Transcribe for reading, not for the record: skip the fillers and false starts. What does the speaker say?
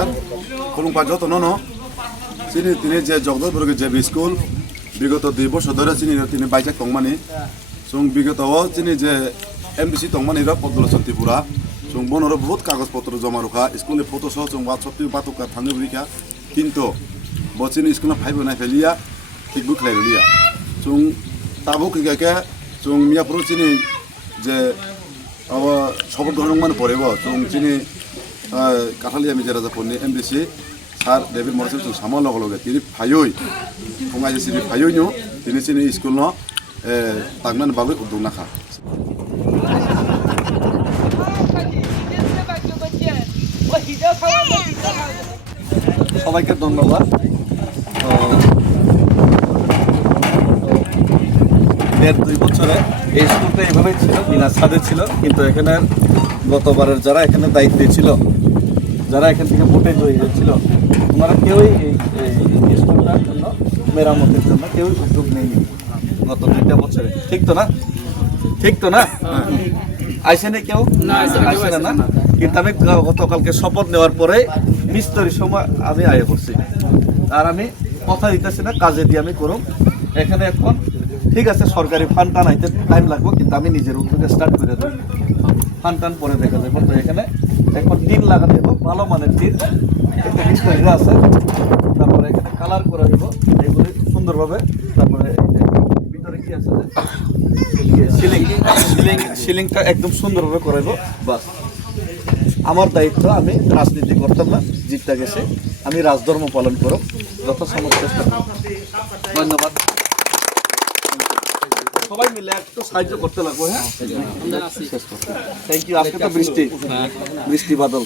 আর খুলুংপা যত নন চিনি তিনি যে জগদলপুরকে যে স্কুল বিগত 2 বছর ধরে তিনি বাইজাক টংমানি जों বিগতও চিনি যে এমবিসি টংমানি পদ্মলোচন ত্রিপুরা जों বনর বহুত কাগজপত্র জমা রাখা স্কুলের ফটো সহ जों হোয়াটসঅ্যাপ বাতুকা থাঙ্গে বুড়িখা কিন্তু বচিনি স্কুলে ফাইব নাই ফেলিয়া ঠিক বুখলাই রলিয়া जों তাবো কিগাকে जों মিয়াপুর চিনি যে সবর ধরন মানে পড়েব जों চিনি কাঠালিয়া মিজারাজাপুরনি এমবিসি সার ডেভিড মরসেল जों সামা লগে লগে তিনি ফাইই फंगाइसे सिरि फायैनो दिनै सिनि स्कुल न तांनानै बागै उद्योग नाखा সবাইকে ধন্যবাদ। 1.5-2 বছরে এই স্কুলটা এইভাবেই ছিল, বিনা ছাদে ছিল, কিন্তু এখানে গতবারের যারা এখানে দায়িত্বে ছিল, যারা এখান থেকে ভোটে জয়ী হয়েছিল, ওনারা কেউই এই স্কুলটার জন্য মেরামতের জন্য কেউ উদ্যোগ নেয়নি গত 2টা বছরে। ঠিক তো না? ঠিক তো না? আইসেনি কেউ? আইসে না। কিন্তু আমি গতকালকে শপথ নেওয়ার পরে মিস্তরির সময় আমি আয় করছি, আর আমি কথা দিতেছি না, কাজে দিয়ে আমি করুম। এখানে এখন ঠিক আছে সরকারি ফান্ড টান আইতে টাইম লাগবে, কিন্তু আমি নিজের উদ্যোগে স্টার্ট করে দেবো। ফান্ড টান পরে দেখা যাবো। তো এখানে এখন টিন লাগা দেবো, ভালো মানের টিন, একটা মিস্ত্রিরা আছে, তারপরে এখানে কালার করে দেবো এগুলি সুন্দরভাবে। তারপরে ভিতরে কি আছে সিলিংটা একদম সুন্দরভাবে করাইবো। বাস আমার দায়িত্ব, আমি রাজনীতি করতাম না, জিতটা গেছে, আমি রাজধর্ম পালন করব, যথাসম্ভব চেষ্টা করব। ধন্যবাদ। সবাই মিলে একটু সাহায্য করতে লাগবে। হ্যাঁ, থ্যাংক ইউ। আজকে তো বৃষ্টি বাদল।